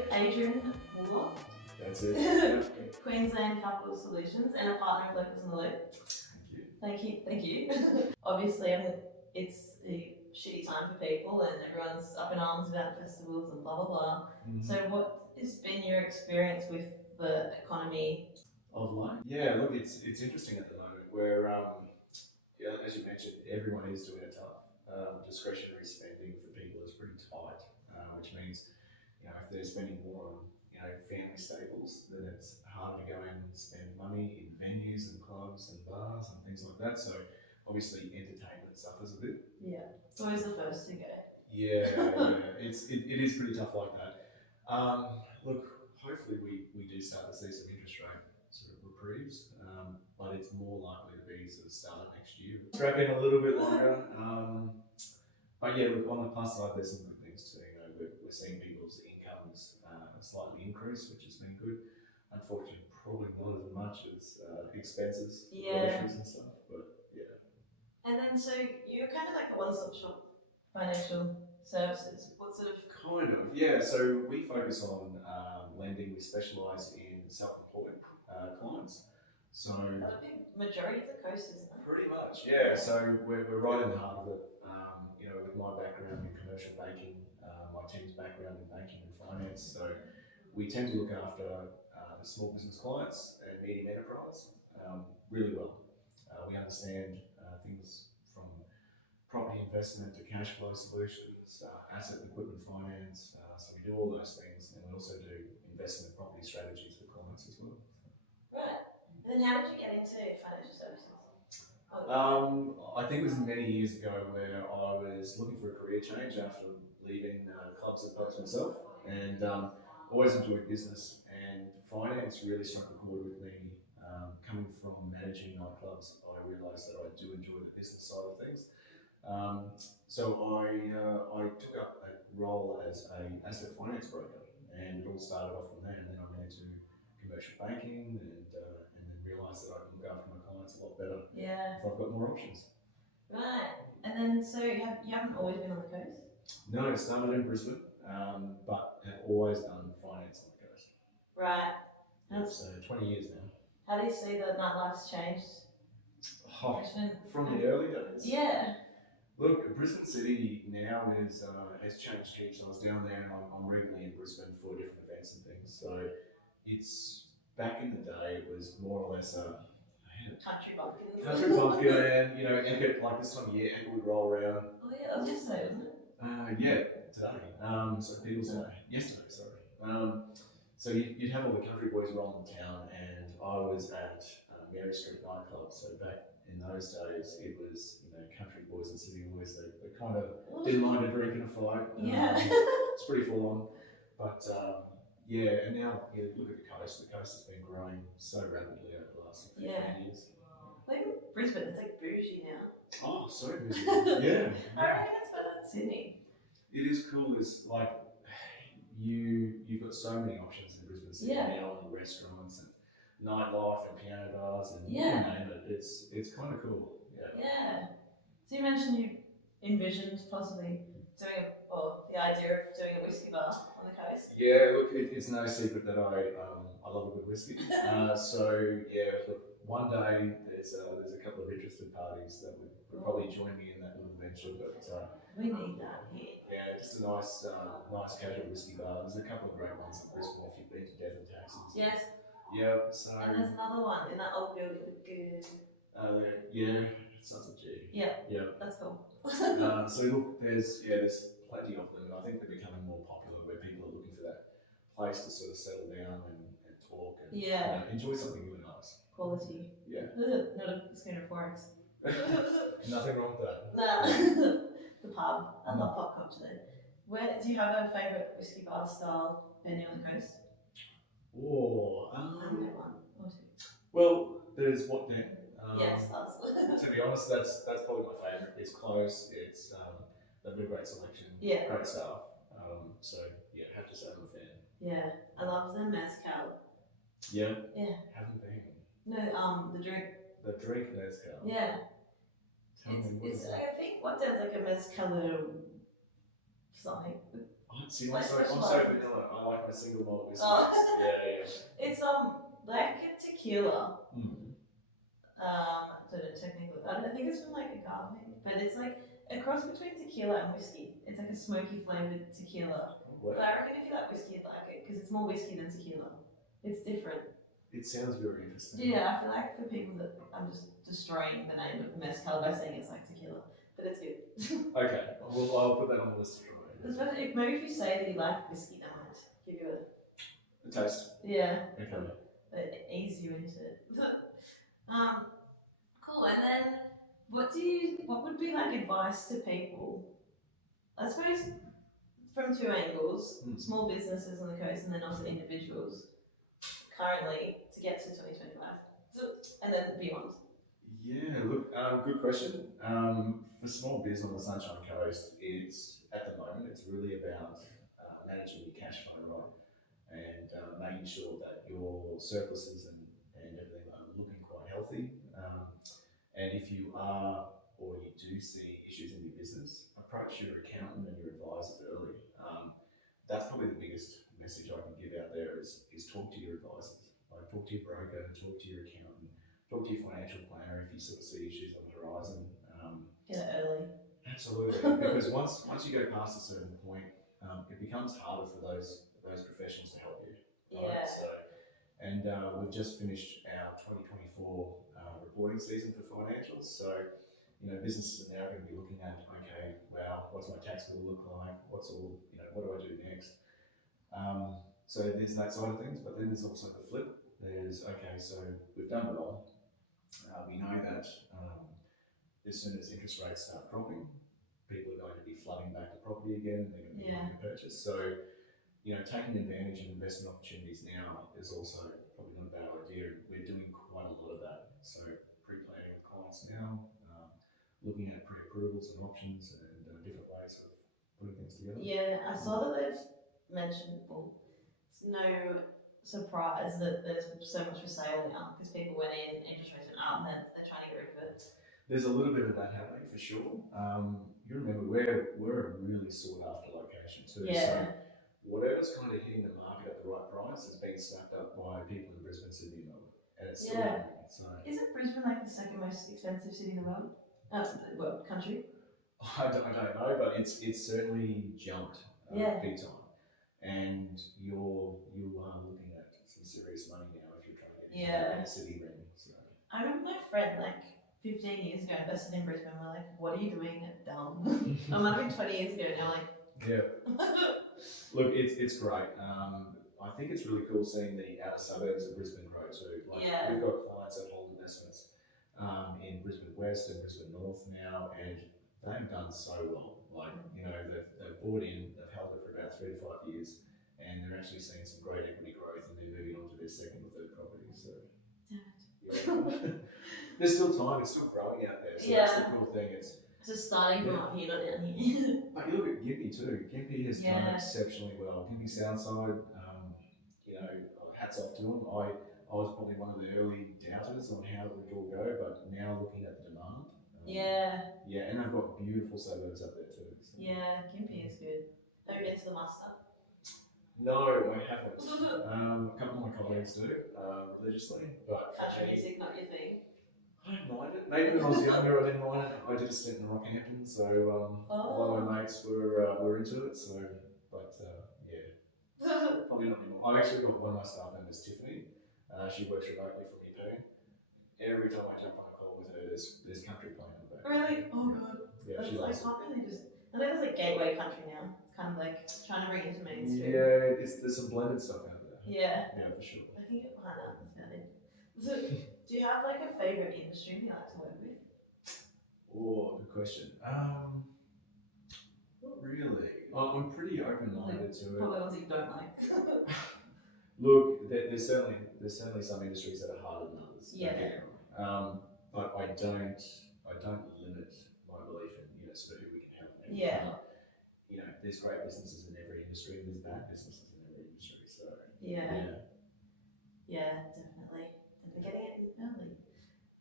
with Adrian Mula, That's it. Yeah. Queensland Capital Solutions, and a partner of Locals in the Loop. Thank you. Obviously, it's a shitty time for people, and everyone's up in arms about festivals and blah blah blah. Mm-hmm. So, what has been your experience with the economy of late? Yeah, look, it's interesting at the moment where, as you mentioned, everyone is doing it tough. Discretionary spending for people is pretty tight, which means if they're spending more on family staples, then it's harder to go in and spend money in venues and clubs and bars and things like that. So obviously entertainment suffers a bit. Yeah, it's always the first to go. Yeah, it is pretty tough like that. Look, hopefully we do start to see some interest rate sort of reprieves, but it's more likely to be sort of start of next year. Strap in a little bit longer. But yeah, look, on the plus side, there's some good things too. We're seeing people's incomes slightly increase, which has been good. Unfortunately, probably not as much as expenses, groceries and stuff. But yeah. And then, so you're kind of like a one-stop shop financial services. What sort of? Kind of, yeah. So we focus on lending. We specialise in self-employed clients. So a big majority of the coast, isn't it? Pretty much, yeah. So we're right in the heart of it. With my background in commercial banking, my team's background in banking and finance, so we tend to look after the small business clients and medium enterprise really well. We understand things from property investment to cash flow solutions, asset and equipment finance. So we do all those things, and we also do investment property strategies for clients as well. Right. And then how did you get into financial services? I think it was many years ago where I was looking for a career change after leaving clubs and pubs myself, and always enjoyed business, and finance really struck a chord with me. Coming from managing nightclubs, I realised that I do enjoy the business side of things. So I took up a role as an asset finance broker, and it all started off from there. And then I went into commercial banking, and then realised that I can look after my clients a lot better if I've got more options. Right. And then, so you haven't always been on the coast? No, I started in Brisbane, but have always done finance on the coast. Right. So 20 years now. How do you see the nightlife's changed? From the early days? Yeah. Look, Brisbane City now has changed heaps. I was down there, and I'm regularly in Brisbane for different events and things. So it's back in the day, it was more or less a country bumpkin. Country bumpkin, Eckert, like this time of year, Eckert would roll around. Oh yeah, that was yesterday, wasn't it? Yeah, today. So People's Day, yesterday, sorry. So you'd have all the country boys rolling in town, and I was at Mary Street nightclub. So back in those days, it was country boys and city boys. They kind of didn't mind a drink and a fight. It's pretty full on, but and now look at the coast. The coast has been growing so rapidly over the last 15 years. Like Brisbane, it's like bougie now. Oh, so bougie. Yeah. I reckon it's better than Sydney. It is cool. It's like you've got so many options in Brisbane City now, and restaurants and nightlife and piano bars and you name it. It's kind of cool. Yeah. So you mentioned you envisioned possibly doing the idea of doing a whiskey bar on the coast. Yeah, look, it's no secret that I love a good whiskey. Look, one day there's a couple of interested parties that would probably join me in that little venture, but we need that here. Yeah, just a nice casual whiskey bar. There's a couple of great ones in Brisbane if you've been to Death and Taxis. Yes. Yeah. So. And there's another one in that old building with good. It starts with G. Yeah. Yeah. That's cool. So look, there's plenty of them, and I think they're becoming more popular where people are looking for that place to sort of settle down and talk and enjoy something really nice. Quality. Yeah. Not a schooner forex. Nothing wrong with that. Nah. The pub. I love pub culture. Where do you have a favourite whiskey bar style venue on the coast? I know one or two. Well, there's What Then. Yes, that's. To be honest, that's probably my favourite. It's close. It's they've got a great selection. Yeah. Great staff. Have to say I'm a fan. Yeah, I love the mezcal. Yeah. Yeah. Haven't been. No, the drink. The drink mezcal. Yeah. Tell me what it's is I think what there's like a mezcal something. I See, I'm Like so specialised. vanilla. I like my single malt whiskey. Oh. Yeah. It's like a tequila. Mm. I don't know technically. I think it's from like agave, but it's like a cross between tequila and whiskey. It's like a smoky flavored tequila. Well, But I reckon if you like whiskey, you'd like it because it's more whiskey than tequila. It's different. it sounds very interesting. Yeah, I feel like for people that I'm just destroying the name of mezcal by saying it's like tequila, but it's good. Okay, well, I'll put that on the list to try. Especially maybe if you say that you like whiskey, that might give you The taste. yeah, Okay. ease you into it. Cool. And then, what would be like advice to people? I suppose from two angles: small businesses on the coast, and then also individuals currently to get to 2025, and then beyond. Yeah, look, good question. For small business on the Sunshine Coast, it's at the moment it's really about managing your cash flow right and making sure that your surpluses and everything are looking quite healthy. And if you are or you do see issues in your business, approach your accountant and your advisors early. That's probably the biggest message I can give out there is talk to your advisors. Like talk to your broker, talk to your accountant, talk to your financial planner if you sort of see issues on the horizon. Get it early. Absolutely, because once you go past a certain point, it becomes harder for those professionals to help you. Right? Yeah. So, and we've just finished our 2024 reporting season for financials. So, businesses are now going to be looking at, okay, wow, what's my tax bill look like? What's all, what do I do next? So there's that side of things, but then there's also the flip. There's, okay, so we've done well. We know that as soon as interest rates start dropping, people are going to be flooding back the property again, and they're going to be wanting to purchase. So, taking advantage of investment opportunities now is also probably not a bad idea. We're doing quite a lot of that. So, pre-planning with clients now, looking at pre-approvals and options and different ways of putting things together. Yeah, I saw that they've mentioned, well, it's no surprise that there's so much for sale now because people went in, interest rates went up, and then they're trying to get rid of it. There's a little bit of that happening for sure. You remember we're a really sought after location too. Yeah. So whatever's kind of hitting the market at the right price is being snapped up by people in Brisbane, Sydney, and Melbourne, and it's still happening. So isn't Brisbane like the second most expensive city in the world? Country? I don't know, but it's certainly jumped big time, and you are looking at some serious money now if you're trying to get into a city ring. So I remember my friend 15 years ago invested in Brisbane. We're like, what are you doing, dumb? I might have been 20 years ago now. Yeah. Look, it's great. I think it's really cool seeing the outer suburbs of Brisbane grow too. We've got clients that hold investments in Brisbane West and Brisbane North now, and they've done so well. They've bought in, they've held it for about 3 to 5 years, and they're actually seeing some great equity growth, and they're moving on to their second or third property. So, there's still time. It's still growing out there. So that's the cool thing. It's just starting from up here, not down here. But you look at Gympie too. Gympie has done exceptionally well. Gympie Southside, hats off to them. I was probably one of the early doubters on how it would all go, but now looking at the demand. And they've got beautiful suburbs up there too. So. Yeah, Gympie is good. Have you been to the Muster? No, I haven't. A couple of my colleagues do, religiously, but country music, not your thing. I don't mind it. Maybe when I was younger, I didn't mind it. I did a stint in Rockhampton, so a lot of my mates were into it. So, but probably not anymore. I've actually got one of my staff members, Tiffany. She works remotely from me too. Every time I jump on a call with her, there's country playing in the back. Really? Oh god. Yeah, she loves it. I know there's gateway country now. It's kind of trying to bring it to mainstream. Yeah, there's some blended stuff out there. Yeah. Yeah, for sure. I think that's about it. So, do you have a favourite industry you like to work with? Oh, good question. Not really. I'm pretty open-minded to it. Probably ones you don't like. Look, there's certainly some industries that are harder than others. Yeah. But I don't limit my belief in sort of who we can help. There's great businesses in every industry, and there's bad businesses in every industry. So yeah, definitely. Getting it early.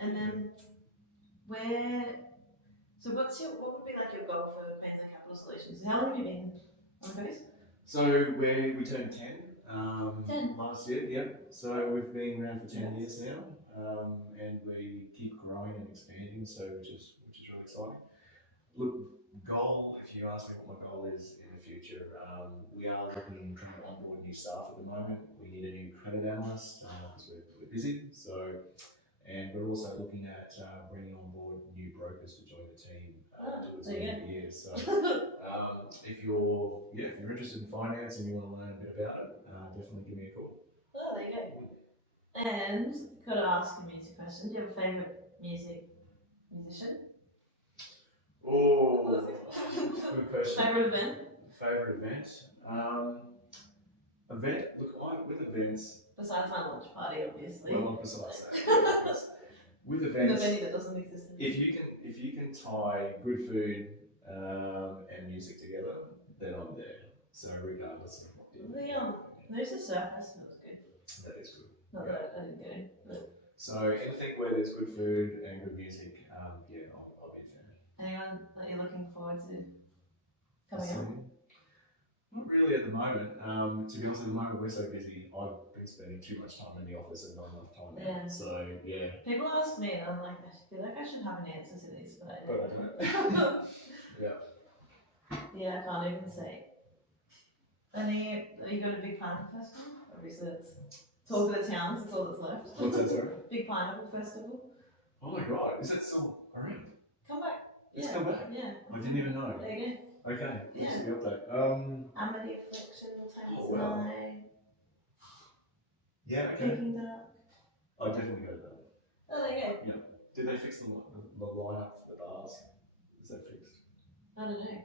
And then what would be your goal for Queensland Capital Solutions? How long have you been on the coast? So we turned 10 10. last year, yeah. So we've been around for 10 years now, and we keep growing and expanding. So which is really exciting. Look, goal. If you ask me what my goal is in the future, we are looking trying to onboard new staff at the moment. We need a new credit analyst because we're busy. So and we're also looking at bringing on board new brokers to join the team towards the end of the year. So if you're interested in finance and you want to learn a bit about it, definitely give me a call. Oh, there you go. And got to ask a music question. Do you have a favourite musician? Oh, good question. Favourite event? Favorite event? Event. Look, with events. Besides my lunch party, obviously. Well, not besides that. With events, the venue that doesn't exist anymore. if you can tie good food and music together, then I'm there. So regardless of what There's a surf festival, good. that is good. Not that I didn't go. But So anything where there's good food and good music, I'll be a fan. anyone that you're looking forward to coming on? Not really at the moment. To be honest, at the moment we're so busy. I've been spending too much time in the office and not enough time out. So yeah. People ask me, and I'm like, I feel like I should have an answer to this, but I don't. Yeah. Yeah, I can't even say. Are you going to Big Pineapple Festival? Obviously, that's talk of the towns. That's all that's left. What's that, sorry? Big Pineapple Festival. Oh my god, is that still around? Come back. It's come back. Yeah. I didn't even know. There you go. Okay. Thanks for the update. Amity Affliction times wow. 9. Yeah. Okay. Peking Duck. I definitely go to that. Oh, there you go. Yeah. Did they fix the lineup for the bars? Is that fixed? I don't know.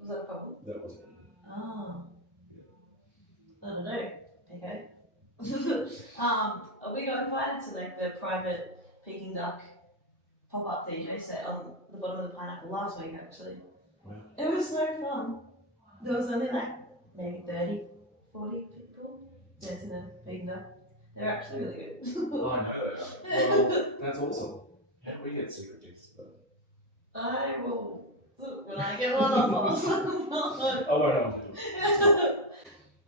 Was that a problem? That wasn't. Oh. I don't know. Okay. We got invited to like the private Peking Duck pop-up DJ set on the bottom of the Pineapple last week actually. Wow. It was so fun. There was only like maybe 30, 40 people dancing a Peking Duck. They're actually really good. Oh, I know they are. Well, that's awesome. How do we get secret tickets for that? I will when I get one off. Oh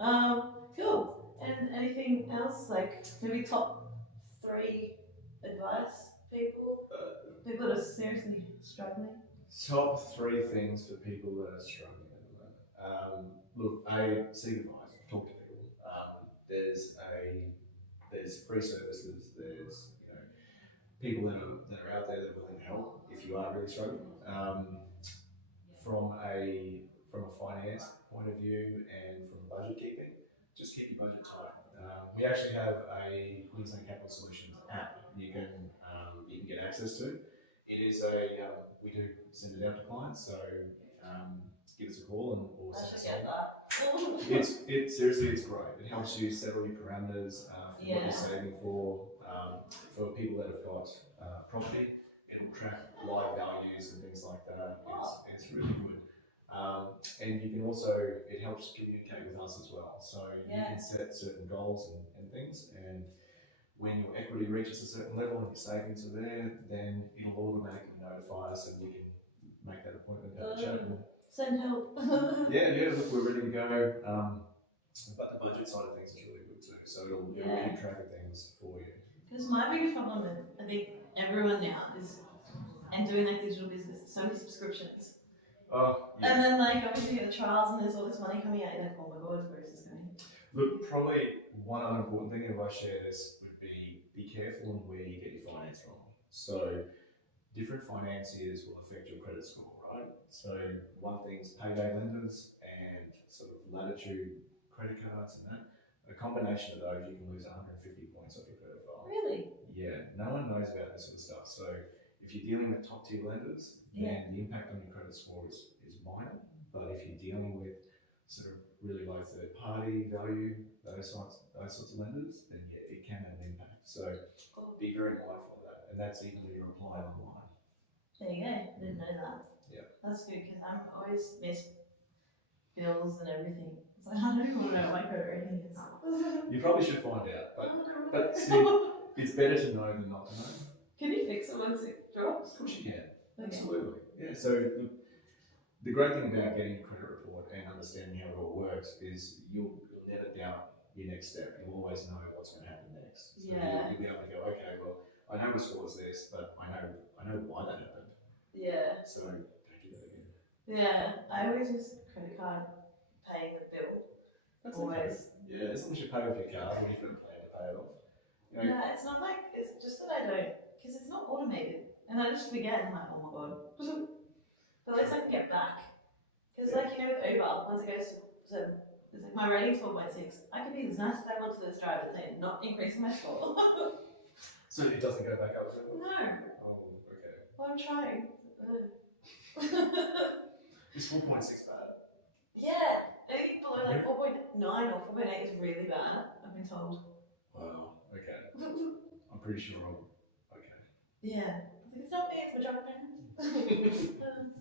no. Cool. And anything else? Like maybe top 3 advice people that are seriously struggling? Top 3 things for people that are struggling at the moment. Look, seek advice, talk to people. There's free services. There's people that are out there that are willing to help if you are really struggling. From a finance point of view and from budget keeping, just keep your budget tight. We actually have a Queensland Capital Solutions app you can get access to. It is we do send it out to clients, so give us a call or send us seriously, it's great. It helps you settle your parameters for what you're saving for people that have got property. It will track live values and things like that. It's really good. And you can also, it helps communicate with us as well. So you can set certain goals and things, and when your equity reaches a certain level and your savings are there, then it'll automatically notify us and we can make that appointment, have a chat. Send help. Look, we're ready to go. But the budget side of things is really good too, so it'll keep track of things for you. Because my biggest problem is, I think everyone now is, and doing like digital business, so many subscriptions. And then like obviously you get the trials and there's all this money coming out, you're like, oh my god, where is this going? Look, probably one other important thing, if I share this, would be careful on where you get your finance from. So different financiers will affect your credit score, right? So one thing is payday lenders and sort of latitude credit cards and that. A combination of those, you can lose 150 points off your credit file. Really? Yeah, no one knows about this sort of stuff. So if you're dealing with top tier lenders, then the impact on your credit score is minor. But if you're dealing with sort of really low third party value, those sorts of lenders, then it can have an impact. So be very mindful of that. And that's even when you're applying online. There you go. I didn't know that. Yeah. That's good because I'm always miss bills and everything. So I don't even know what my credit rating is. You probably should find out. But see, it's better to know than not to know. Can you fix it once it drops? Of course you can. Okay. Absolutely. Yeah. So the great thing about getting a credit report and understanding how it all works is you'll never doubt your next step. You'll always know what's going to happen next. So you'll be able to go, okay, well, I know the score is this, but I know why that happened. Yeah. So don't do that again. Yeah. I always use credit card paying the bill. That's always. Okay. Yeah, as long as you pay off your card when you've got a plan to pay it off. You know, Yeah, it's not like, it's just that I don't, because it's not automated. And I just forget, and I'm like, oh my god. But at least I can get back. Because, like, you know, with Uber, once it goes to it's like my rating's 4.6. I could be as nice as I want to this driver, saying not increasing my score. so it doesn't go back up. No. Oh, okay. Well, I'm trying. Is 4.6 bad? Yeah. Anything below like 4.9 or 4.8 is really bad, I've been told. Wow. Okay. I'm pretty sure I'm okay. Yeah. It's not me, it's my driver parents.